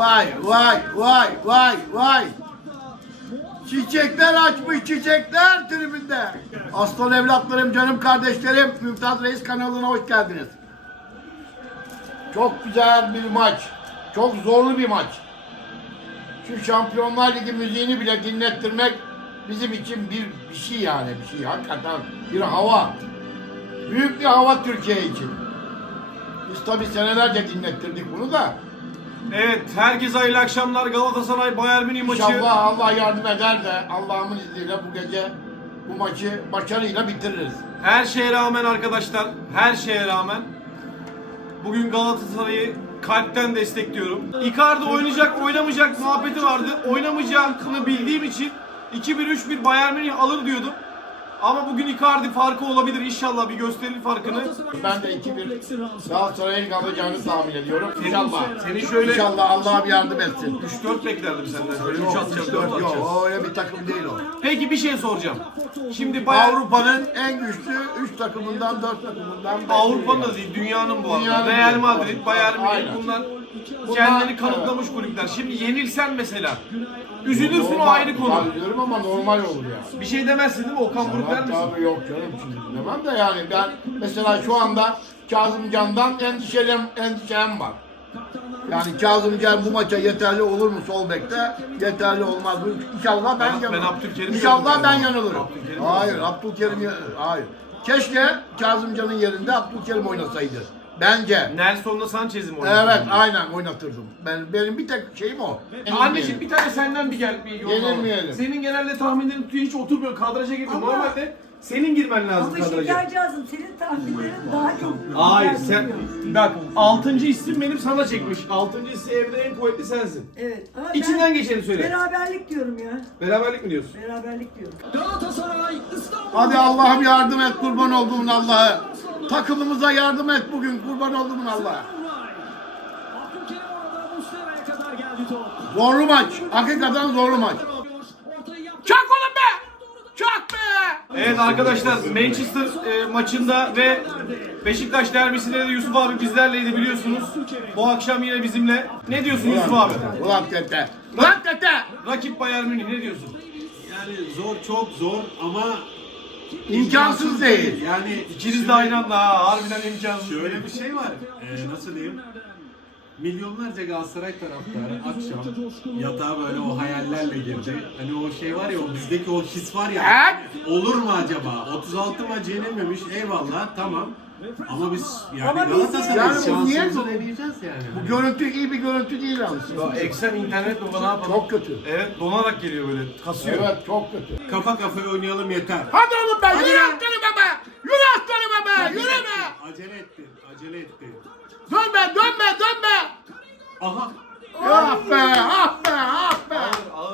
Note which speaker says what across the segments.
Speaker 1: vay vay vay vay vay. Çiçekler açmış çiçekler tribünde. Aslan evlatlarım, canım kardeşlerim, Mümtaz Reis kanalına hoş geldiniz. Çok güzel bir maç. Çok zorlu bir maç. Şu Şampiyonlar Ligi müziğini bile dinlettirmek bizim için bir, bir şey yani bir şey. Hakikaten bir hava. Büyük bir hava Türkiye için. Biz tabi senelerce dinlettirdik bunu da.
Speaker 2: Evet, herkese hayırlı akşamlar. Galatasaray Bayern Münih maçı.
Speaker 1: İnşallah Allah yardım eder de Allah'ımın izniyle bu gece bu maçı başarıyla bitiririz.
Speaker 2: Her şeye rağmen arkadaşlar, her şeye rağmen bugün Galatasaray'ı kalpten destekliyorum. Icardi oynayacak, oynamayacak muhabbeti vardı. Oynamayacağını bildiğim için 2-1-3-1 Bayern Münih alır diyordum. Ama bugün Icardi farkı olabilir inşallah bir gösterir farkını.
Speaker 1: Ben de 2-1 Galatasaray'ın alacağını tahmin ediyorum. İnşallah.
Speaker 2: Senin şöyle
Speaker 1: İnşallah Allah bir yardım etsin.
Speaker 2: 3-4 beklerdim senden. Böyle 3 atacağız, 4
Speaker 1: Yok,
Speaker 2: atacağız.
Speaker 1: o öyle bir takım değil o.
Speaker 2: Peki bir şey soracağım. Şimdi Bayern
Speaker 1: Avrupa'nın en güçlü 3 takımından 4 takımından
Speaker 2: Avrupa'nın da değil, dünyanın bu arada.
Speaker 1: Dünyanın
Speaker 2: Real. Madrid, Bayern Münih Bunlar- kendini kanıtlamış kulüpler. Şimdi yenilsen mesela, üzülürsün o ayrı konu.
Speaker 1: Ben üzülürüm ama normal olur yani.
Speaker 2: Bir şey demezsin değil mi? Okan Buruk der misin?
Speaker 1: tabii yok canım şimdi demem de yani ben mesela şu anda Kazımcan'dan endişelem, endişem var. Yani Kazımcan bu maça yeterli olur mu sol bekte? Yeterli olmaz? İnşallah ben
Speaker 2: Ben- ben
Speaker 1: yanılırım.
Speaker 2: Abdülkerim'i
Speaker 1: İnşallah
Speaker 2: gördüm
Speaker 1: ben yanılırım.
Speaker 2: Abdülkerim'i
Speaker 1: Hayır, Abdülkerim hayır. Keşke Kazımcan'ın yerinde Abdülkerim oynasaydı. Bence.
Speaker 2: Nelson'la Sanchez'i mi oynadın?
Speaker 1: Evet, aynen oynatırdım. Ben benim bir tek şeyim o.
Speaker 2: Anneciğim bir tane senden bir gel bir yorum alalım.
Speaker 1: Yenilmeyelim.
Speaker 2: Senin genelde tahminlerin tutuyor hiç oturmuyor. Kadraja girmiyor.
Speaker 3: Ama-
Speaker 2: Normalde senin girmen lazım
Speaker 3: Ama
Speaker 2: kadraja.
Speaker 3: şekercağızım senin tahminlerin daha çok.
Speaker 2: Hayır sen bak 6. isim benim sana çekmiş. 6. isim evde en kuvvetli sensin.
Speaker 3: Evet ama
Speaker 2: İçinden geçeni söyle.
Speaker 3: Beraberlik diyorum ya.
Speaker 2: Beraberlik mi diyorsun?
Speaker 3: Beraberlik diyorum.
Speaker 4: Galatasaray İstanbul.
Speaker 1: Hadi Allah'ım yardım et kurban olduğumun Allah'ı. Takımımıza yardım et bugün kurban olduğumun Allah'a.
Speaker 4: Abdülkerim orada Muslera'ya kadar geldi top.
Speaker 1: Zorlu maç. Hakikaten zorlu maç. Çak oğlum be! Çak be!
Speaker 2: Evet arkadaşlar Manchester e, maçında ve Beşiktaş derbisinde de Yusuf abi bizlerleydi biliyorsunuz. Bu akşam yine bizimle. Ne diyorsun Yusuf abi?
Speaker 1: Ulan tete. Ulan tete!
Speaker 2: Rakip Bayern Münih ne diyorsun?
Speaker 5: Yani zor çok zor ama
Speaker 1: İmkansız değil.
Speaker 5: Yani
Speaker 2: İkiniz de aynı anda ha harbiden imkansız.
Speaker 5: Şöyle bir şey var. Ee, nasıl diyeyim? Milyonlarca Galatasaray taraftarı akşam yatağa böyle o hayallerle girdi. Hani o şey var ya o bizdeki o his var ya. Olur mu acaba? 36 maç yenilmemiş eyvallah tamam. Ama biz yani
Speaker 3: Ama biz
Speaker 1: yani bu niye-
Speaker 5: deneyeceğiz yani.
Speaker 1: Bu görüntü iyi bir görüntü değil aslında.
Speaker 2: Ya eksen internet baba ne yapalım?
Speaker 1: Çok kötü.
Speaker 2: Evet donarak geliyor böyle kasıyor.
Speaker 1: Evet çok kötü.
Speaker 5: Kafa kafaya oynayalım yeter.
Speaker 1: Hadi oğlum be! Yürü aslanım baba! Yürü aslanım baba! Yürü be!
Speaker 5: Acele ettin, acele ettin.
Speaker 1: Dön be! Dön be! Dön be!
Speaker 5: Aha
Speaker 1: Ah be! Ah be! Ah be!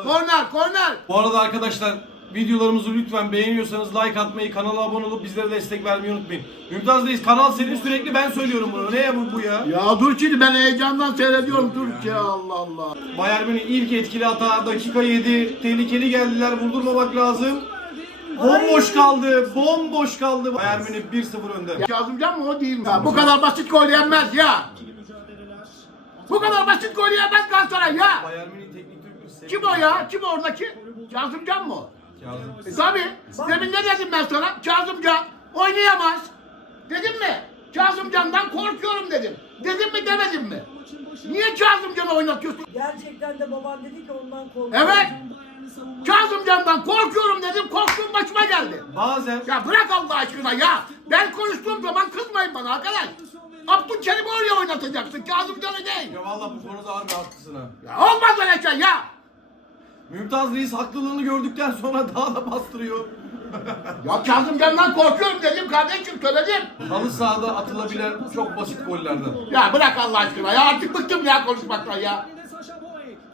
Speaker 1: Korner! Korner!
Speaker 2: Bu arada arkadaşlar videolarımızı lütfen beğeniyorsanız like atmayı, kanala abone olup bizlere destek vermeyi unutmayın. Mümtaz kanal senin sürekli ben söylüyorum bunu. Ne ya bu, bu ya?
Speaker 1: Ya dur şimdi ben heyecandan seyrediyorum Türkçe Allah Allah.
Speaker 2: Bayern Münih ilk etkili hata dakika 7. Tehlikeli geldiler vurdurmamak lazım. Bomboş kaldı. Bomboş kaldı. Bayern Münih 1-0 önde.
Speaker 1: Kazımcan mı o değil mi? Ya bu kadar basit gol yenmez ya. Bu kadar basit gol yenmez Galatasaray ya.
Speaker 2: Bayern Münih teknik direktörü
Speaker 1: Kim o ya? Kim oradaki? Kazımcan mı?
Speaker 2: Kazım.
Speaker 1: E, tabii. Demin ne dedim ben sana? Kazımcan oynayamaz. Dedim mi? Kazımcan'dan korkuyorum dedim. Dedim mi demedim mi? Niye Kazımcan'ı oynatıyorsun?
Speaker 3: Gerçekten de baban dedi ki ondan korkuyorum.
Speaker 1: Evet. Kazımcan'dan korkuyorum dedim. Korktuğum başıma geldi.
Speaker 2: Bazen
Speaker 1: Ya bırak Allah aşkına ya. Ben konuştuğum zaman kızmayın bana arkadaş. Abdülkerim'i oraya oynatacaksın. Kazımcan'ı değil.
Speaker 2: ya vallahi bu konuda harbi haklısın ha.
Speaker 1: Ya olmaz öyle şey ya.
Speaker 2: Mümtaz Reis haklılığını gördükten sonra daha da bastırıyor.
Speaker 1: Ya Kazımcan'dan korkuyorum dedim kardeşim söyledim.
Speaker 2: Halı sahada atılabilen çok basit gollerden.
Speaker 1: Ya bırak Allah aşkına ya artık bıktım ya konuşmaktan ya.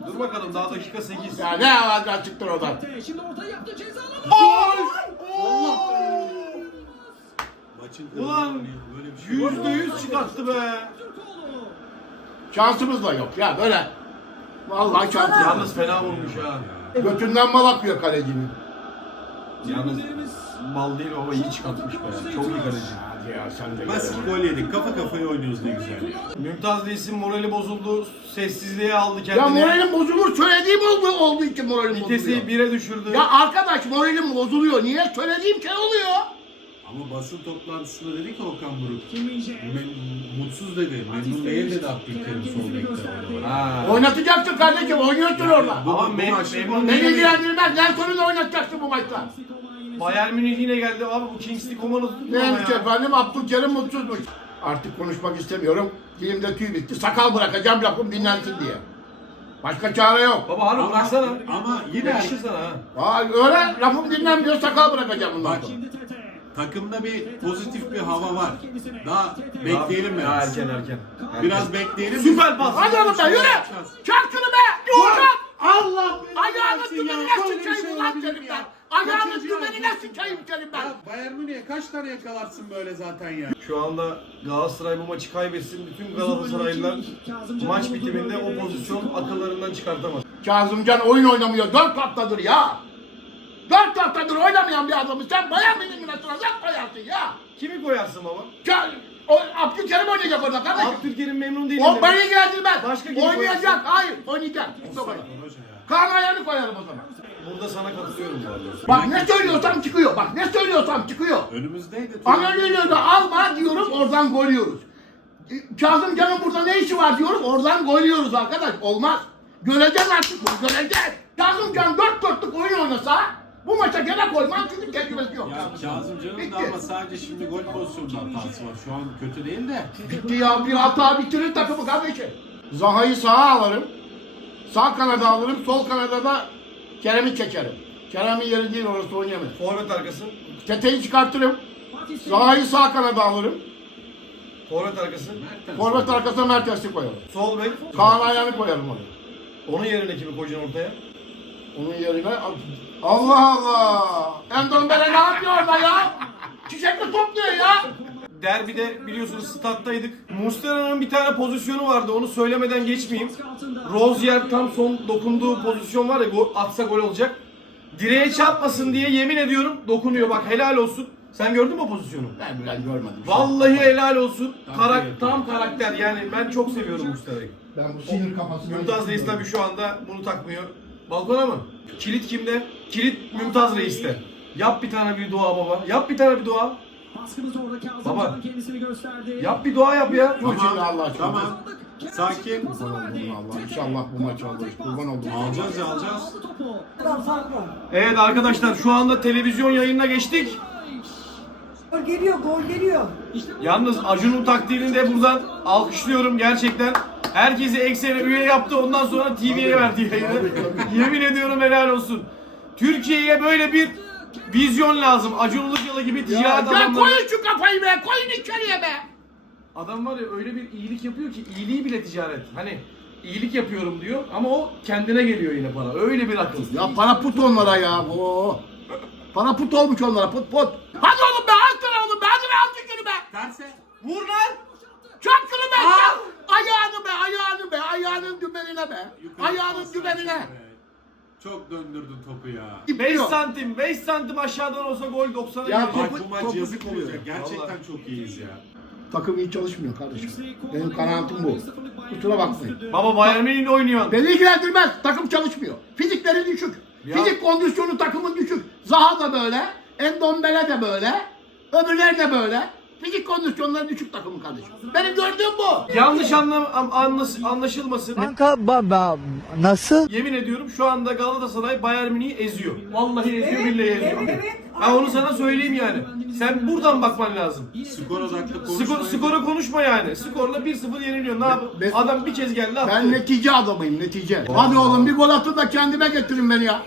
Speaker 2: Dur bakalım daha dakika 8.
Speaker 1: Ya ne avazlar çıktın oradan.
Speaker 4: Şimdi ortayı yaptı ceza alanı.
Speaker 2: Gol!
Speaker 5: maçın
Speaker 2: Ulan
Speaker 5: böyle bir şey
Speaker 2: yüzde yüz çıkarttı be.
Speaker 1: Şansımız da yok ya böyle. Vallahi ya.
Speaker 2: Yalnız fena vurmuş ha.
Speaker 1: Götünden mal akıyor kalecinin.
Speaker 2: Yalnız mal değil ama iyi çıkartmış be. Çok iyi kaleci.
Speaker 1: ya sen de.
Speaker 5: Basit gol yedik. Kafa kafaya oynuyoruz ne güzel ya.
Speaker 2: Mümtaz Reis'in morali bozuldu. Sessizliğe aldı
Speaker 1: Ya
Speaker 2: kendini.
Speaker 1: moralim bozulur söylediğim oldu, olduğu için moralim
Speaker 2: Vitesi
Speaker 1: bozuluyor.
Speaker 2: bire düşürdü.
Speaker 1: Ya arkadaş moralim bozuluyor. Niye? Söylediğim şey oluyor.
Speaker 5: Ama basın toplantısında dedi ki Okan Buruk.
Speaker 4: Kim Min-jae.
Speaker 5: "Men- mutsuz dedi. Memnun değil dedi Abdülkerim sol bekte.
Speaker 2: Ha.
Speaker 1: Oynatacaksın kardeşim. Oynuyorsun orada.
Speaker 5: Bu,
Speaker 2: Ama
Speaker 5: bu
Speaker 2: mem-
Speaker 5: maç
Speaker 2: memnun
Speaker 1: Beni
Speaker 2: değil.
Speaker 1: ilgilendirmez. Nelson'u da oynatacaksın bu maçta.
Speaker 2: Bayern Münih yine geldi. Abi bu Kingsley Coman'ı tutma
Speaker 1: Neymiş
Speaker 2: ya.
Speaker 1: efendim Abdülkerim mutsuzmuş. Artık konuşmak istemiyorum. Dilimde tüy bitti. Sakal bırakacağım lafım dinlensin diye. Başka çare yok.
Speaker 2: Baba harbi
Speaker 5: Ama,
Speaker 2: bıraksana.
Speaker 5: ama yine
Speaker 2: Yakışır sana ha.
Speaker 1: Aa, öyle lafım dinlenmiyor sakal bırakacağım bundan
Speaker 5: Bak.
Speaker 1: sonra.
Speaker 5: Takımda bir pozitif bir hava var. Daha bekleyelim
Speaker 2: Daha
Speaker 5: biraz.
Speaker 2: erken erken.
Speaker 5: Biraz bekleyelim.
Speaker 2: Süper pas.
Speaker 1: Hadi oğlum be yürü. Çak şunu be. Çak.
Speaker 5: Allah
Speaker 1: Ayağının
Speaker 5: belanı
Speaker 1: dümenine sıçayım
Speaker 5: şey
Speaker 1: ulan
Speaker 5: mi
Speaker 1: ben.
Speaker 5: Kaçıncı
Speaker 1: dümenine sıçayım senin ben.
Speaker 5: Bayern Münih'e kaç tane yakalarsın böyle zaten ya?
Speaker 2: Şu anda Galatasaray bu maçı kaybetsin. Bütün Galatasaraylılar maç bitiminde o pozisyon akıllarından çıkartamaz.
Speaker 1: Kazımcan oyun oynamıyor. Dört haftadır ya. Dört haftadır oynamayan bir adamı sen bayan mıyım nasıl nasıl koyarsın ya?
Speaker 2: Kimi koyarsın baba?
Speaker 1: Ya, o Abdülkerim oynayacak orada kardeşim.
Speaker 2: Abdülkerim memnun değil.
Speaker 1: O beni ilgilendirmez.
Speaker 2: Başka kimi
Speaker 1: Oynayacak.
Speaker 2: koyarsın?
Speaker 1: Hayır oynayacak. O kadar. Kaan ayağını koyarım o zaman.
Speaker 2: Burada sana katılıyorum bu arada.
Speaker 1: Bak ne söylüyorsam çıkıyor. Bak ne söylüyorsam çıkıyor.
Speaker 5: Önümüzdeydi.
Speaker 1: Anadolu'yu da alma diyorum oradan gol yiyoruz. Kazım Can'ın burada ne işi var diyorum oradan gol yiyoruz arkadaş. Olmaz. Göreceğiz artık bunu göreceğiz. Kazım Can dört dörtlük oyun oynasa bu maça gene koymaz çünkü tecrübesi yok.
Speaker 5: Ya Kazım Can'ın da
Speaker 1: Bitti.
Speaker 5: ama sadece şimdi gol pozisyonunda hatası var. Şu an kötü değil de.
Speaker 1: Bitti ya bir hata bitirir takımı kardeşim. Zaha'yı sağa alırım. Sağ kanada alırım. Sol kanada da Kerem'i çekerim. Kerem'in yeri değil orası oynayamaz.
Speaker 2: Forvet arkası.
Speaker 1: Teteyi çıkartırım. Zaha'yı sağ kanada alırım.
Speaker 2: Forvet arkası.
Speaker 1: Forvet arkasına Mertens'i koyarım.
Speaker 2: Sol bek.
Speaker 1: Kaan ayağını koyarım oraya.
Speaker 2: Onun yerine kimi koyacaksın ortaya?
Speaker 1: Onun yerine Allah Allah. Endombele ne yapıyor orada ya? Çiçek mi topluyor ya?
Speaker 2: Derbide biliyorsunuz stat'taydık. Muslera'nın bir tane pozisyonu vardı. Onu söylemeden geçmeyeyim. Rozier tam son dokunduğu pozisyon var ya gol, atsa gol olacak. Direğe çarpmasın diye yemin ediyorum dokunuyor bak helal olsun. Sen gördün mü o pozisyonu?
Speaker 1: Ben ben görmedim.
Speaker 2: Vallahi helal olsun.
Speaker 5: Tam
Speaker 2: Karak, tam karakter yani ben çok seviyorum Muslera'yı.
Speaker 1: Ben bu sinir kafasına...
Speaker 2: Mümtaz Reis tabii şu anda bunu takmıyor. Balkona mı? Kilit kimde? Kilit Mümtaz Reis'te. Yap bir tane bir dua baba. Yap bir tane bir dua.
Speaker 4: Baskımız orada Kazım
Speaker 2: Baba.
Speaker 4: Can kendisini gösterdi.
Speaker 2: Yap bir dua yap ya.
Speaker 1: Tamam. Allah aşkına.
Speaker 5: Tamam. Sakin.
Speaker 1: Kurban oldum Allah. İnşallah bu maç alır. Kurban oldum.
Speaker 5: Alacağız ya alacağız.
Speaker 2: Evet arkadaşlar şu anda televizyon yayınına geçtik.
Speaker 3: Gol geliyor, gol geliyor.
Speaker 2: Yalnız Acun'un takdirini de buradan alkışlıyorum gerçekten. Herkesi eksene üye yaptı ondan sonra TV'ye verdi yayını. Yemin ediyorum helal olsun. Türkiye'ye böyle bir vizyon lazım. Acun Ilıcalı gibi
Speaker 1: Ya,
Speaker 2: ticaret
Speaker 1: ya
Speaker 2: adamları.
Speaker 1: koyun şu kafayı be. Koyun içeriye be.
Speaker 2: Adam var ya öyle bir iyilik yapıyor ki iyiliği bile ticaret. Hani iyilik yapıyorum diyor ama o kendine geliyor yine para. Öyle bir akıl.
Speaker 1: Ya para put onlara ya. Oo. Para put olmuş onlara put put. Hadi oğlum be al sana oğlum be. Hadi be al şunu be.
Speaker 5: Terse.
Speaker 2: Vur lan!
Speaker 1: Çak şunu be. Çak. Ayağını be ayağını be. Ayağının dümenine be.
Speaker 5: Yukarı
Speaker 1: Ayağının
Speaker 5: pas
Speaker 1: dümenine.
Speaker 5: be. Çok döndürdün topu ya.
Speaker 2: 5
Speaker 1: İpliyor.
Speaker 2: santim, 5 santim aşağıdan olsa gol 90'a
Speaker 1: Ya
Speaker 2: gelecek.
Speaker 5: Bak
Speaker 1: Topu-
Speaker 5: bu maç
Speaker 1: topu
Speaker 5: yazık
Speaker 1: bitiriyor.
Speaker 5: olacak. Gerçekten
Speaker 2: Vallahi.
Speaker 5: çok iyiyiz ya.
Speaker 1: Takım iyi çalışmıyor kardeşim. Benim kanaatim bu. Kusura bakmayın.
Speaker 2: Baba Bayern Münih'le oynuyor.
Speaker 1: Beni ilgilendirmez. Takım çalışmıyor. Fizikleri düşük.
Speaker 2: Ya-
Speaker 1: Fizik kondisyonu takımın düşük. Zaha da böyle. Endombele de böyle. Öbürler de böyle. Fizik kondisyonları düşük takımın kardeşim. Benim gördüğüm bu.
Speaker 2: Yanlış anlam an- anlas- anlaşılmasın.
Speaker 6: Kanka baba nasıl?
Speaker 2: Yemin ediyorum şu anda Galatasaray Bayern Münih'i eziyor. Vallahi eziyor
Speaker 3: Evet,
Speaker 2: billahi eziyor.
Speaker 3: evet, evet.
Speaker 2: Ben onu sana söyleyeyim yani. Sen buradan bakman lazım.
Speaker 5: Skor odaklı
Speaker 2: Skor,
Speaker 5: konuşmayın.
Speaker 2: skora konuşma yani. Skorla 1-0 yeniliyor. Ne yapayım?
Speaker 1: Ben-
Speaker 2: Adam bir kez geldi attı.
Speaker 1: Ben netice adamıyım netice. Hadi oğlum bir gol atın da kendime getirin beni ya.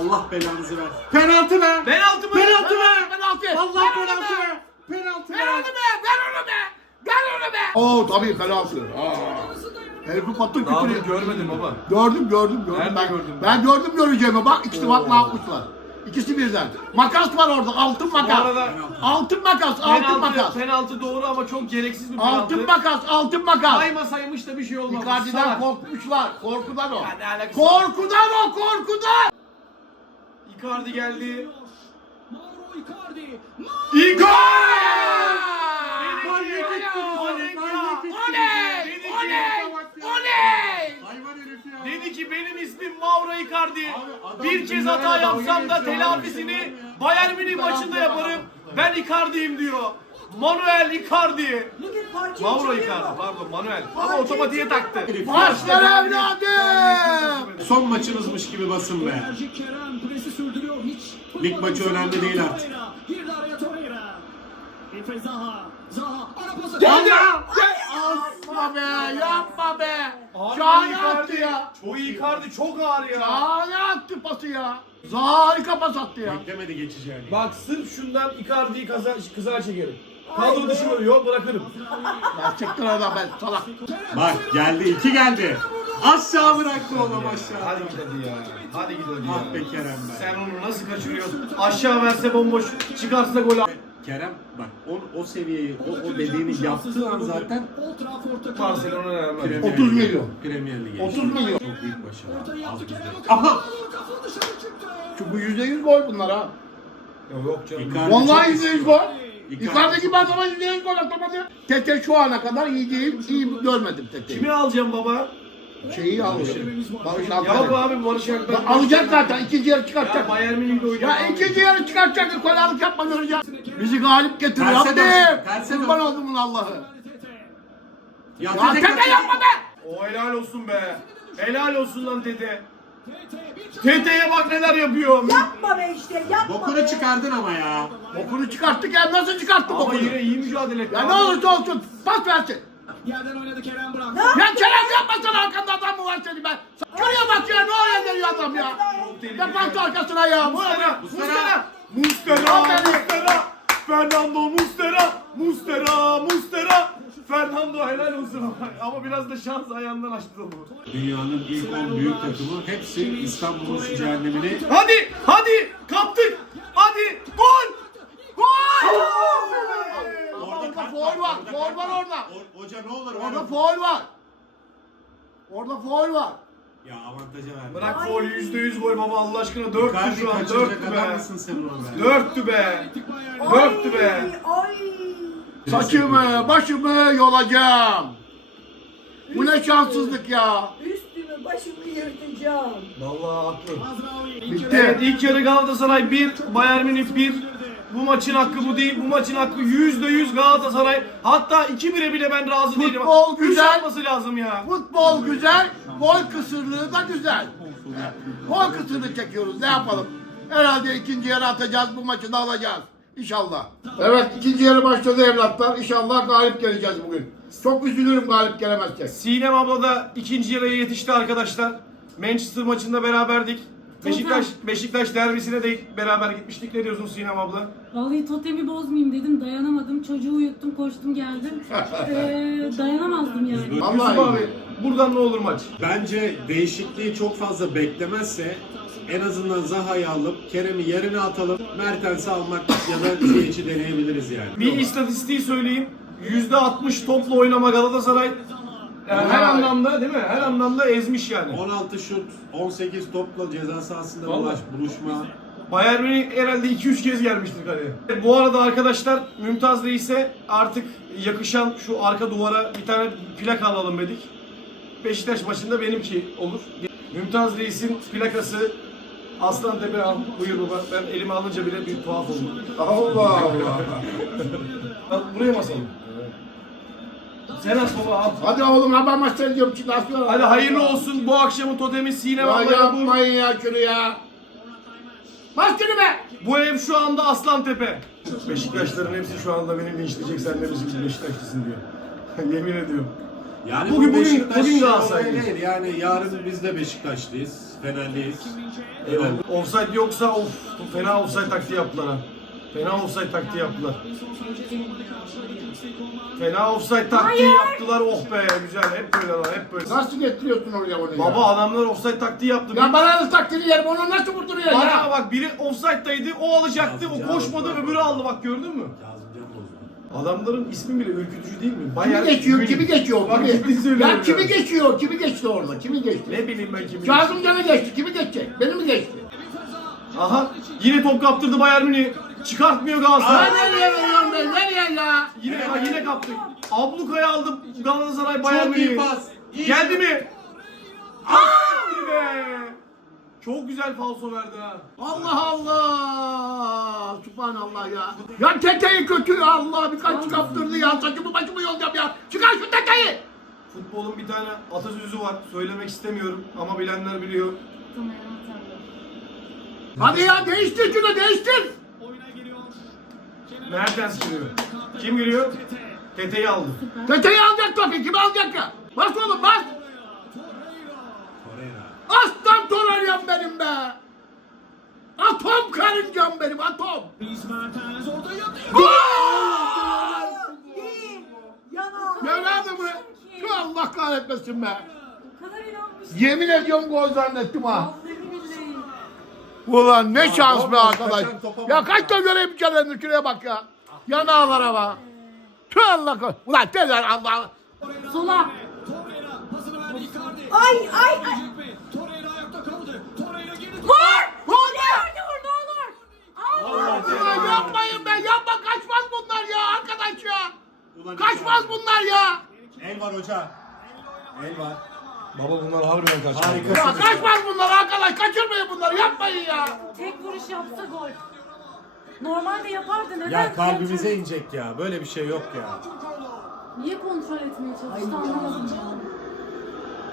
Speaker 5: Allah belanızı ver.
Speaker 1: Penaltı be.
Speaker 2: Penaltı mı?
Speaker 1: Penaltı be. Penaltı. Onu
Speaker 5: penaltı
Speaker 1: be.
Speaker 5: Penaltı
Speaker 1: Ver onu be. Ver onu be. Ver onu be. Oo tabii penaltı. Aa. Herifi patır
Speaker 2: Daha dur görmedim baba.
Speaker 1: Gördüm gördüm gördüm.
Speaker 2: Nerede
Speaker 1: ben,
Speaker 2: gördün?
Speaker 1: Ben gördüm göreceğimi bak ikisi bak ne yapmışlar. İkisi birden. Makas var orada altın makas.
Speaker 2: arada-
Speaker 1: Altın makas altın makas.
Speaker 2: Penaltı, doğru ama çok gereksiz bir penaltı.
Speaker 1: Altın makas altın makas.
Speaker 2: Saymasaymış da bir şey olmaz.
Speaker 1: Icardi'den
Speaker 2: Salak.
Speaker 1: korkmuşlar. Korkudan o.
Speaker 2: Ya ne alakası var?
Speaker 1: Korkudan o korkudan.
Speaker 2: Icardi geldi.
Speaker 4: Icardi. Icardi!
Speaker 1: Dedi
Speaker 2: ki benim ismim Mauro Icardi. Bir kez hata yapsam da telafisini Bayern Münih maçında yaparım. Ben Icardi'yim diyor. Manuel Icardi. Mauro Icardi pardon Manuel. Ama otomatiğe taktı.
Speaker 1: Başlar evladım.
Speaker 5: Son maçımızmış gibi basın be. Lig maçı önemli değil artık.
Speaker 4: Zaha. Zaha. Ara pası.
Speaker 1: Geldi. Yapma be, yapma be. Şahane attı ya.
Speaker 2: Çok Icardi çok ağır ya.
Speaker 1: Şahane attı pası ya. Harika pas attı ya.
Speaker 5: Beklemedi geçeceğini.
Speaker 2: Bak sırf şundan Icardi'yi kaza, kıza çekerim. Kadro dışı böyle yok bırakırım.
Speaker 1: Gerçekten adam ben salak.
Speaker 5: Bak geldi iki geldi. Aşağı bıraktı oğlum aşağı.
Speaker 2: Hadi git hadi ya. Hadi git hadi
Speaker 5: Ah be
Speaker 2: ya.
Speaker 5: Kerem be.
Speaker 2: Sen onu nasıl kaçırıyorsun? Aşağı verse bomboş, çıkarsa gol.
Speaker 5: Kerem bak o, o seviyeyi, o, o dediğini yaptığı an zaten
Speaker 2: Barcelona.
Speaker 5: Premier
Speaker 1: 30
Speaker 5: Lig'e-
Speaker 1: milyon.
Speaker 5: Premier Lig'e
Speaker 1: 30
Speaker 5: geçti.
Speaker 1: milyon.
Speaker 5: Çok büyük başarı. Az bizde. Aha!
Speaker 1: Çünkü yüzde yüz gol bunlar ha.
Speaker 2: Yok canım.
Speaker 5: Icardi
Speaker 1: Vallahi
Speaker 5: çok
Speaker 1: yüzde yüz
Speaker 5: istiyor.
Speaker 1: gol.
Speaker 5: Çok
Speaker 1: adama yüzde yüz gol atamadı. Tete şu ana kadar iyi değil, iyi görmedim Tete'yi.
Speaker 2: Kimi alacağım baba?
Speaker 1: Şeyi alıyor. Barış
Speaker 2: Ya
Speaker 1: Alper'i.
Speaker 2: abi Barış.
Speaker 1: Ya Alacak zaten, ikinci yarı
Speaker 2: Ya
Speaker 1: çıkartacak.
Speaker 2: Bayern Münih'de oynuyor.
Speaker 1: Ya ikinci yarı çıkartacak, gol alıp yapma göreceğim. Bizi galip getir Rabbim. Kurban oldum Allah'ı.
Speaker 5: Ya
Speaker 1: Ya
Speaker 5: Tete
Speaker 1: Tete yapma be!
Speaker 2: O helal olsun be. Helal olsun lan Tete. Tete'ye bak neler yapıyor.
Speaker 3: Yapma be işte yapma
Speaker 5: Bokunu çıkardın ama ya.
Speaker 1: Bokunu çıkarttık ya, nasıl çıkarttı
Speaker 2: Ama
Speaker 1: bokunu?
Speaker 2: yine iyi mücadele etti.
Speaker 1: Ya ne olursa olsun, pas versin.
Speaker 4: Yerden oynadı Kerem.
Speaker 3: Ne?
Speaker 1: Ya Kerem yapmasana arkanda adam mı var senin ben? Şuraya bak ya, ne oraya geliyor adam ya? Defans arkasına ya,
Speaker 2: Mustera,
Speaker 1: Mustera.
Speaker 2: Mustera, Mustera, Fernando Mustera, Mustera, Mustera, Fernando helal olsun ama biraz da şans ayağından açtı onu.
Speaker 5: Dünyanın ilk 10 büyük takımı hepsi İstanbul'un şu cehennemini
Speaker 2: Hadi, hadi, kaptık, hadi, gol, gol!
Speaker 1: Orada foul var,
Speaker 5: orada
Speaker 1: foul var orada.
Speaker 5: O- Hoca ne olur
Speaker 1: Orada
Speaker 5: ver.
Speaker 1: foul var. Orada foul var.
Speaker 5: Ya avantaja ver.
Speaker 2: Bırak foul, yüzde yüz gol baba Allah aşkına, dörttü
Speaker 5: Icardi
Speaker 2: şu an,
Speaker 5: kaçıracak
Speaker 2: dörttü
Speaker 5: adam
Speaker 2: be.
Speaker 5: mısın sen onu be?
Speaker 2: Dörttü be,
Speaker 3: Ay,
Speaker 2: dörttü be.
Speaker 3: Ay.
Speaker 1: Saçımı, başımı yolacağım. Bu ne şanssızlık ya.
Speaker 3: Üstümü başımı yırtacağım.
Speaker 2: Vallahi haklı.
Speaker 1: Bitti.
Speaker 2: Evet ilk yarı Galatasaray 1, Bayern Münih 1. Bu maçın hakkı bu değil. Bu maçın hakkı yüzde yüz Galatasaray. Hatta 2-1'e bile ben razı değilim.
Speaker 1: Futbol
Speaker 2: Üç
Speaker 1: güzel.
Speaker 2: atması lazım ya.
Speaker 1: Futbol güzel, gol kısırlığı da güzel. Gol kısırlığı çekiyoruz, ne yapalım? Herhalde ikinci yarı atacağız, bu maçı da alacağız. İnşallah. Evet, ikinci yarı başladı evlatlar. İnşallah galip geleceğiz bugün. Çok üzülürüm galip gelemezsek.
Speaker 2: Sinem abla da ikinci yarıya yetişti arkadaşlar. Manchester maçında beraberdik. Beşiktaş Beşiktaş derbisine de beraber gitmiştik. Ne diyorsun Sinem abla?
Speaker 7: Vallahi totemi bozmayayım dedim dayanamadım. Çocuğu uyuttum koştum geldim. Ee, dayanamazdım yani.
Speaker 1: Vallahi.
Speaker 2: Yusuf abi buradan ne olur maç?
Speaker 5: Bence değişikliği çok fazla beklemezse en azından Zaha'yı alıp Kerem'i yerine atalım. Mertens'i almak ya da Ziyech'i deneyebiliriz yani.
Speaker 2: Bir istatistiği söyleyeyim. %60 topla oynama Galatasaray. Yani her anlamda değil mi? Her anlamda ezmiş yani.
Speaker 5: 16 şut, 18 topla ceza sahasında
Speaker 2: Vallahi.
Speaker 5: bulaş, buluşma.
Speaker 2: Bayern Münih herhalde 2-3 kez gelmiştir kaleye. Bu arada arkadaşlar Mümtaz Reis'e artık yakışan şu arka duvara bir tane plak alalım dedik. Beşiktaş maçında benimki olur. Mümtaz Reis'in plakası Aslan Tepe al. Buyur baba. Ben elime alınca bile bir tuhaf oldum.
Speaker 1: Allah Allah.
Speaker 2: Al, Buraya mı asalım? Sen as baba al.
Speaker 1: Hadi oğlum haber maç seyrediyorum. Şimdi asıyorum.
Speaker 2: Hadi hayırlı olsun bu akşamın totemi Sinem
Speaker 1: Ya
Speaker 2: bu.
Speaker 1: yapmayın ya şunu ya. Bas şunu be.
Speaker 2: Bu ev şu anda Aslan Tepe. Beşiktaşların hepsi şu anda beni linçleyecek sen ne bizim Beşiktaşlısın diyor. Yemin ediyorum.
Speaker 5: Yani
Speaker 2: Bugün-
Speaker 5: bu
Speaker 2: bugün-
Speaker 5: Beşiktaş
Speaker 2: bugün
Speaker 5: şey
Speaker 2: Galatasaraylıyız.
Speaker 5: değil. Yani yarın biz de Beşiktaşlıyız, Fenerliyiz. Eyvallah.
Speaker 2: Offside yoksa of fena offside taktiği yaptılar ha. Fena offside taktiği yaptılar. Fena offside taktiği yaptılar. Oh be güzel. Hep böyle lan hep böyle.
Speaker 1: Nasıl getiriyorsun oraya onu ya?
Speaker 2: Baba adamlar offside taktiği yaptı.
Speaker 1: Ya bana da takdiri yerim. Onu nasıl vurduruyor
Speaker 2: Bana
Speaker 1: ya?
Speaker 2: bak biri offside'daydı o alacaktı. O koşmadı öbürü aldı bak gördün mü? Adamların ismi bile ürkütücü değil mi?
Speaker 1: Kimi
Speaker 2: Bayern
Speaker 1: geçiyor? Kimi geçiyor?
Speaker 2: Bak ciddi
Speaker 1: Kimi?
Speaker 2: söylüyorum
Speaker 1: Ya kimi geçiyor? Kimi geçti orada? Kimi geçti?
Speaker 2: Ne bileyim ben kimi.
Speaker 1: Kazım Can'ı geçti. Kimi geçecek? Beni mi geçti?
Speaker 2: Aha yine top kaptırdı Bayern Münih. Çıkartmıyor Galatasaray.
Speaker 1: Ha nereye veriyorum ben? Nereye ya?
Speaker 2: Yine ha, yine kaptık. Ablukaya aldı Galatasaray Bayern
Speaker 5: Çok iyi
Speaker 2: Münih.
Speaker 5: pas. İyi
Speaker 2: Geldi mi? Aa! be. Çok güzel falso verdi ha.
Speaker 1: Allah Allah! Subhanallah ya. Ya teteyi kötü ya Allah birkaç kaptırdı ya. Saçımı başımı yolacağım ya. Çıkar şu teteyi.
Speaker 2: Futbolun bir tane atasözü var. Söylemek istemiyorum ama bilenler biliyor.
Speaker 1: Hadi ya değiştir şunu değiştir.
Speaker 2: Mertens giriyor. Kim giriyor? Tete'yi aldı.
Speaker 1: Teteyi alacak tabii. Kimi alacak ya? Bas oğlum bas. Aslan Toraryam benim be. Atom karıncam benim atom. Gol! Mevladı mı? Şu Allah kahretmesin be. Yemin ediyorum gol zannettim ha. Ulan ne şans be arkadaş. Ya kaç da göreyim canını şuraya bak ya. Yanağlara bak. Tüh Allah korusun. Ulan tezer Allah.
Speaker 7: Sola.
Speaker 4: Torreira pasını verdi Icardi.
Speaker 3: Ay ay ay.
Speaker 4: Torreira ayakta kaldı. Torreira girdi.
Speaker 7: Vur!
Speaker 1: Vur be!
Speaker 7: Vur ne olur! Allah!
Speaker 1: Ulan yapmayın be yapma kaçmaz bunlar ya arkadaş ya.
Speaker 5: Ulan
Speaker 1: Kaçmaz bunlar ya.
Speaker 5: El var hoca. El var.
Speaker 2: Baba bunlar harbiden kaçtı.
Speaker 5: Harika.
Speaker 1: Ya kaçmaz bunlar arkadaş kaçırmayın bunları yapmayın ya.
Speaker 7: Tek vuruş yapsa gol. Normalde yapardı neden?
Speaker 5: Ya kalbimize inecek ya. Böyle bir şey yok ya.
Speaker 7: Niye kontrol etmeye çalıştı anlamadım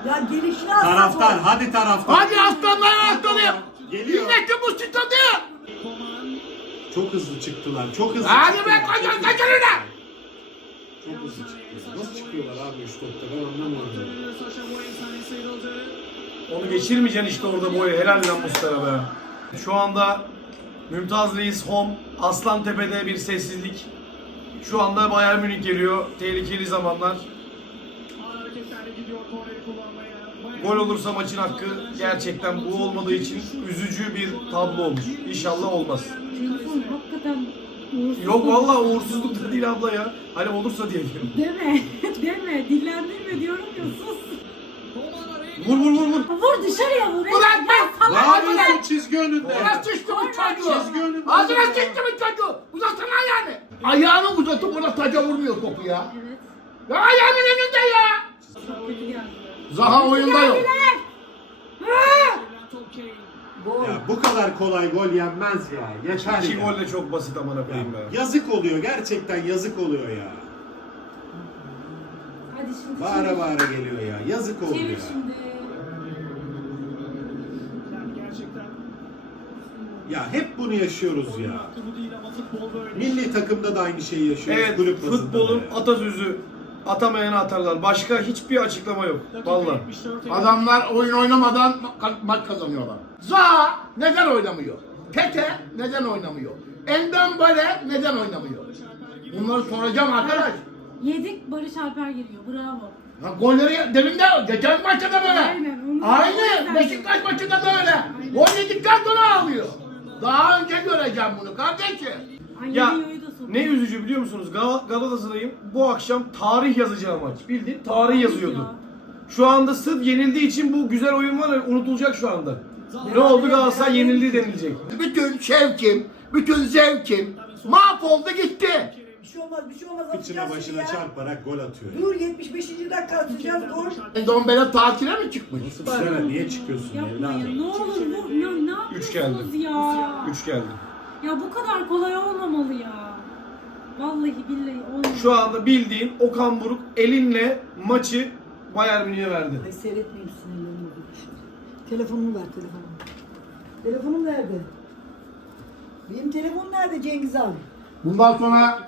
Speaker 7: ya.
Speaker 3: Ya gelişine aslan.
Speaker 5: Taraftar hadi taraftar.
Speaker 1: Hadi aslanlar aslanım.
Speaker 5: Geliyor.
Speaker 1: Milletin bu stadı.
Speaker 5: Çok hızlı çıktılar. Çok hızlı
Speaker 1: Hadi
Speaker 5: çıktılar.
Speaker 1: be kaçın kaçın öyle.
Speaker 5: Çok hızlı çıktılar. Nasıl çıkıyorlar abi 3 topta ben anlamıyorum.
Speaker 2: Onu geçirmeyeceksin işte orada boyu. Helal lan Mustafa be. Şu anda Mümtaz Reis Home Aslantepe'de bir sessizlik. Şu anda Bayern Münih geliyor. Tehlikeli zamanlar. Gol olursa maçın hakkı gerçekten bu olmadığı için üzücü bir tablo olmuş. İnşallah olmaz.
Speaker 7: Telefon hakikaten
Speaker 2: Yok vallahi uğursuzluk da değil abla ya. Hani olursa diye diyorum.
Speaker 7: Deme, deme, dillendirme diyorum ya sus.
Speaker 2: Vur vur vur vur.
Speaker 7: Vur dışarıya vur.
Speaker 1: Ulan ben
Speaker 5: Ne yapıyorsun çizgi önünde?
Speaker 1: Ağzına sıçtı bu çocuğu.
Speaker 5: Çizgi önünde.
Speaker 1: Ağzına sıçtı bu çocuğu. Uzatsana ayağını. Ayağını uzatıp ona taca vurmuyor topu ya.
Speaker 7: Evet.
Speaker 1: Ya ayağımın önünde ya.
Speaker 7: Çok kötü geldi.
Speaker 1: Zaha oyunda yok.
Speaker 4: top Kane.
Speaker 5: Ya bu kadar kolay gol yenmez ya. Yeter
Speaker 2: İki
Speaker 5: ya.
Speaker 2: gol de çok basit amına koyayım be.
Speaker 5: Yazık oluyor gerçekten yazık oluyor ya.
Speaker 7: Hadi şimdi
Speaker 5: Bağıra
Speaker 7: çevir.
Speaker 5: bağıra geliyor ya. Yazık oldu
Speaker 7: Çevir
Speaker 5: ya.
Speaker 7: şimdi.
Speaker 4: Yani gerçekten
Speaker 5: Ya hep bunu yaşıyoruz ya.
Speaker 4: hakkı bu değil ama futbol böyle.
Speaker 5: Milli takımda da aynı şeyi yaşıyoruz.
Speaker 2: Evet
Speaker 5: kulüp
Speaker 2: futbolun
Speaker 5: ya.
Speaker 2: atasözü atamayanı atarlar. Başka hiçbir açıklama yok. Vallahi.
Speaker 4: 74'e
Speaker 1: Adamlar oyun oynamadan ma- maç kazanıyorlar. Zaha neden oynamıyor? Tete neden oynamıyor? Endembele neden oynamıyor? Bunları soracağım arkadaş.
Speaker 7: Yedik Barış Alper giriyor. Bravo.
Speaker 1: Ya golleri demin de geçen maçta da böyle.
Speaker 7: Aynen, onu-
Speaker 1: Aynı. Beşiktaş maçında da öyle. Gol yedikten sonra ağlıyor. Daha önce göreceğim bunu kardeşim.
Speaker 7: Ay,
Speaker 2: Ya
Speaker 7: soktu.
Speaker 2: Ne üzücü biliyor musunuz? Gal- Galatasaray'ın bu akşam tarih yazacağı maç. Bildiğin tarih yazıyordu. Şu anda sırf yenildiği için bu güzel oyun var ya unutulacak şu anda. Ne oldu Galatasaray yenildi denilecek.
Speaker 1: Bütün şevkim, bütün zevkim mahvoldu gitti.
Speaker 3: Bir şey olmaz bir şey olmaz.
Speaker 5: Kıçına
Speaker 3: atacağız
Speaker 5: başına
Speaker 3: ya.
Speaker 5: çarparak gol atıyor.
Speaker 3: Dur 75. dakika atacağız gol.
Speaker 1: Endombele tatile mi çıkmış?
Speaker 5: Nasıl bir sene niye çıkıyorsun
Speaker 7: Yapma ya.
Speaker 5: evladım?
Speaker 7: Ne olur bu ne, ne yapıyorsunuz
Speaker 2: Üç geldi.
Speaker 7: ya?
Speaker 2: 3 geldi.
Speaker 7: Ya bu kadar kolay olmamalı ya. Vallahi billahi olmamalı.
Speaker 2: Şu anda bildiğin Okan Buruk elinle maçı Bayern Münih'e verdi.
Speaker 3: Ay seyretmeyeyim sinirlerimi bozuldu şimdi. Telefonumu ver telefonumu. Telefonum nerede? Benim telefonum nerede Cengiz abi?
Speaker 1: Bundan sonra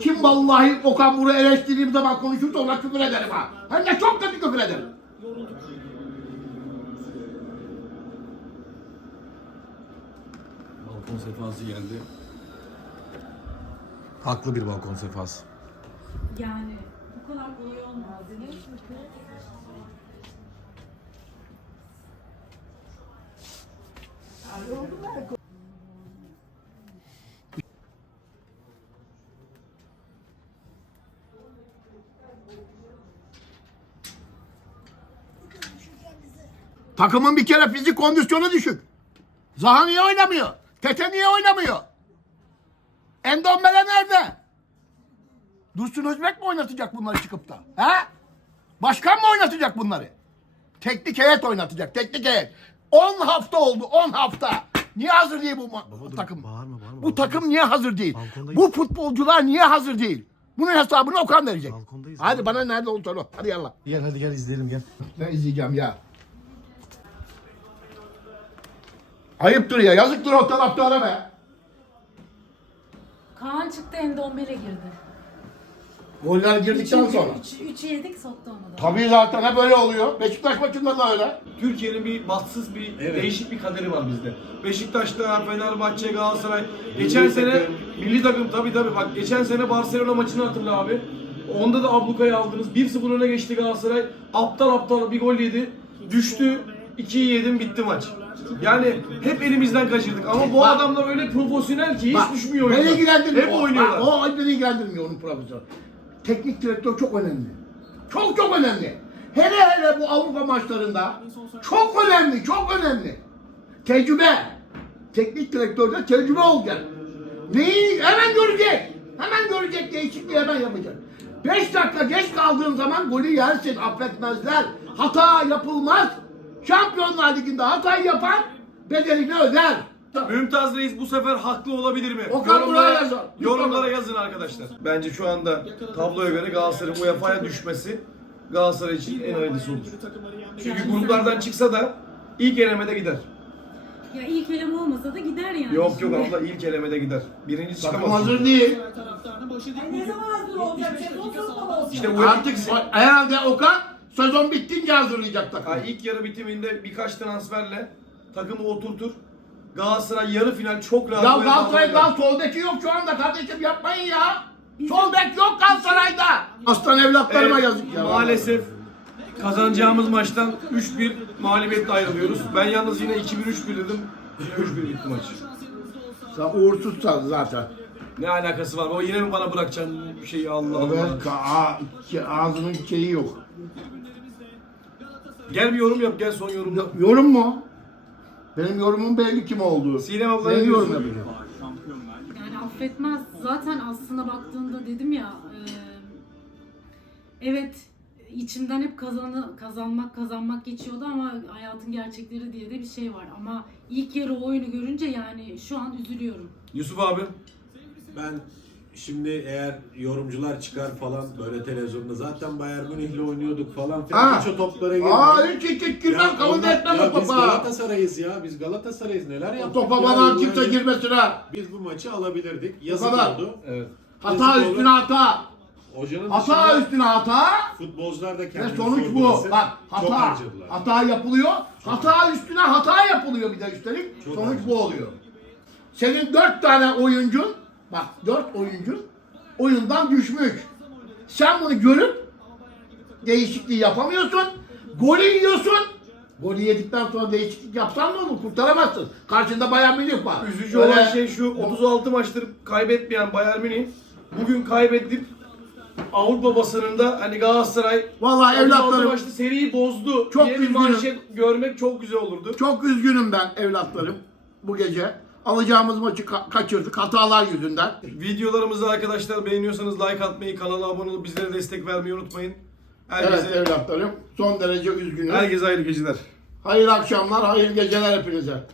Speaker 1: kim vallahi Okan Buruk'u eleştirdiğim zaman konuşursa ona küfür ederim ha. Hem de çok kötü küfür ederim.
Speaker 4: yorulduk.
Speaker 2: Balkon sefası geldi. Haklı bir balkon sefası.
Speaker 7: Yani bu kadar kolay olmaz. Ne?
Speaker 1: Takımın bir kere fizik kondisyonu düşük. Zaha niye oynamıyor? Tete niye oynamıyor? Endombele nerede? Dursun Özbek mi oynatacak bunları çıkıp da? He? Başkan mı oynatacak bunları? Teknik heyet oynatacak. Teknik heyet. 10 hafta oldu. 10 hafta. Niye hazır değil bu, ma- bu takım?
Speaker 8: Bağırma bağırma.
Speaker 1: Bu takım niye hazır değil?
Speaker 8: Balkondayız.
Speaker 1: Bu futbolcular niye hazır değil? Bunun hesabını Okan verecek.
Speaker 8: Balkondayız.
Speaker 1: Hadi bana nerede olduğunu söyle. Hadi yallah.
Speaker 8: Gel hadi gel izleyelim gel.
Speaker 1: Ne izleyeceğim ya? Ayıptır ya. Yazıktır o taraftara be.
Speaker 7: Kaan çıktı Endombele girdi.
Speaker 1: Goller girdikten sonra.
Speaker 7: 3'ü yedik soktu onu da.
Speaker 1: Tabii zaten hep öyle oluyor. Beşiktaş maçında da öyle.
Speaker 2: Türkiye'nin bir bahtsız bir
Speaker 5: Evet.
Speaker 2: değişik bir kaderi var bizde. Beşiktaş'ta, Fenerbahçe, Galatasaray. Geçen
Speaker 5: Milli
Speaker 2: sene
Speaker 5: takım.
Speaker 2: milli takım tabii tabii bak geçen sene Barcelona maçını hatırla abi. Onda da ablukayı aldınız. 1-0 öne geçti Galatasaray. Aptal aptal bir gol yedi. Düştü. 2'yi yedim bitti maç. Yani hep elimizden kaçırdık ama bu
Speaker 1: Bak.
Speaker 2: adamlar öyle profesyonel ki hiç
Speaker 1: Bak,
Speaker 2: düşmüyor
Speaker 1: Beni
Speaker 2: oyundan.
Speaker 1: ilgilendirmiyor.
Speaker 2: Hep
Speaker 1: O-
Speaker 2: oynuyorlar.
Speaker 1: bak, O beni ilgilendirmiyor onun profesör. Teknik direktör çok önemli. Çok çok önemli. Hele hele bu Avrupa maçlarında çok önemli, çok önemli. Tecrübe. Teknik direktörde tecrübe olacak. Neyi hemen görecek. Hemen görecek değişikliği hemen yapacak. 5 dakika geç kaldığın zaman golü yersin, affetmezler. Hata yapılmaz. Şampiyonlar Ligi'nde hata yapan bedelini öder.
Speaker 2: Mümtaz Reis bu sefer haklı olabilir mi?
Speaker 1: Okan buraya yazın.
Speaker 2: yorumlara yazın arkadaşlar. Bence şu anda tabloya göre Galatasaray'ın UEFA'ya düşmesi Galatasaray için en hayırlısı olur. Çünkü gruplardan çıksa da ilk elemede gider.
Speaker 7: Ya ilk eleme olmasa da gider yani.
Speaker 2: Yok yok
Speaker 7: şimdi.
Speaker 2: abla ilk elemede gider. Birinci
Speaker 1: Takım
Speaker 2: çıkamaz.
Speaker 1: hazır değil.
Speaker 3: Ne zaman hazır olacak? Sezon sonunda olsun.
Speaker 2: İşte UEFA
Speaker 1: Artık herhalde Okan sezon bittince hazırlayacak takımı.
Speaker 2: Ha, ilk yarı bitiminde birkaç transferle takımı oturtur. Galatasaray yarı final çok rahat.
Speaker 1: Ya
Speaker 2: UEFA'da
Speaker 1: Galatasaray'da
Speaker 2: oynar.
Speaker 1: sol beki yok şu anda kardeşim yapmayın ya. Sol bek yok Galatasaray'da. Aslan evlatlarıma
Speaker 2: Evet,
Speaker 1: yazık ya.
Speaker 2: Maalesef kazanacağımız maçtan 3-1 mağlubiyetle ayrılıyoruz. Ben yalnız yine 2-1-3-1 dedim. Yine 3-1 bitti maç.
Speaker 1: Sen uğursuzsan zaten.
Speaker 2: Ne alakası var? O yine mi bana bırakacaksın şeyi Allah Allah.
Speaker 1: A- ki- ağzının şeyi yok.
Speaker 2: Gel bir yorum yap gel son yorumda.
Speaker 1: Yorum mu? Benim yorumum belli kim olduğu.
Speaker 2: Sinem abla ne
Speaker 1: yorum yapacağım.
Speaker 7: Yani affetmez. Zaten aslına baktığında dedim ya e, evet içimden hep kazanı, kazanmak kazanmak geçiyordu ama hayatın gerçekleri diye de bir şey var. Ama ilk yarı oyunu görünce yani şu an üzülüyorum.
Speaker 2: Yusuf abi.
Speaker 5: Ben şimdi eğer yorumcular çıkar falan böyle televizyonda zaten Bayern Münih'le oynuyorduk falan
Speaker 1: Ha.
Speaker 5: filan hiç o toplara girmedik.
Speaker 1: Aa hiç hiç hiç girmem
Speaker 5: Ya
Speaker 1: kabul
Speaker 5: onlar-
Speaker 1: etmem
Speaker 5: ya
Speaker 1: o
Speaker 5: Biz
Speaker 1: topa.
Speaker 5: Galatasaray'ız ya. Biz Galatasaray'ız. Neler
Speaker 1: O
Speaker 5: yaptık?
Speaker 1: topa
Speaker 5: ya
Speaker 1: bana
Speaker 5: yıllar
Speaker 1: kimse
Speaker 5: önce?
Speaker 1: girmesin ha.
Speaker 5: Biz bu maçı alabilirdik. Yazık
Speaker 1: kadar.
Speaker 5: oldu.
Speaker 2: Evet.
Speaker 1: Hata
Speaker 5: Yazık
Speaker 1: üstüne
Speaker 5: oldu.
Speaker 1: hata.
Speaker 5: Hocanın
Speaker 1: Hata
Speaker 5: dışında
Speaker 1: üstüne hata.
Speaker 5: futbolcular da
Speaker 1: Ve
Speaker 5: kendini
Speaker 1: sonuç bu.
Speaker 5: sorgulasın.
Speaker 1: Bak
Speaker 5: Çok
Speaker 1: hata.
Speaker 5: harcadılar.
Speaker 1: Hata yapılıyor. Hata üstüne hata yapılıyor bir de üstelik.
Speaker 5: Çok
Speaker 1: sonuç
Speaker 5: harcadılar.
Speaker 1: bu oluyor. Senin dört tane oyuncun, bak dört oyuncun oyundan düşmüş. Sen bunu görüp değişikliği yapamıyorsun. Golü yiyorsun. Golü yedikten sonra değişiklik yapsan ne olur? Kurtaramazsın. Karşında Bayern Münih var.
Speaker 2: Üzücü
Speaker 1: Öyle-
Speaker 2: olan şey şu 36 maçtır kaybetmeyen Bayern Münih bugün kaybedip Avrupa basınında hani Galatasaray
Speaker 1: Vallahi
Speaker 2: 36
Speaker 1: evlatlarım
Speaker 2: maçta seriyi bozdu
Speaker 1: Çok üzgünüm.
Speaker 2: görmek çok güzel olurdu.
Speaker 1: çok üzgünüm ben evlatlarım bu gece. Alacağımız maçı ka- kaçırdık hatalar yüzünden.
Speaker 2: Videolarımızı arkadaşlar beğeniyorsanız like atmayı, kanala abone olup bizlere destek vermeyi unutmayın. Herkese,
Speaker 1: Evet evlatlarım son derece üzgünüm.
Speaker 2: herkese hayırlı geceler.
Speaker 1: Hayırlı akşamlar, hayırlı geceler hepinize.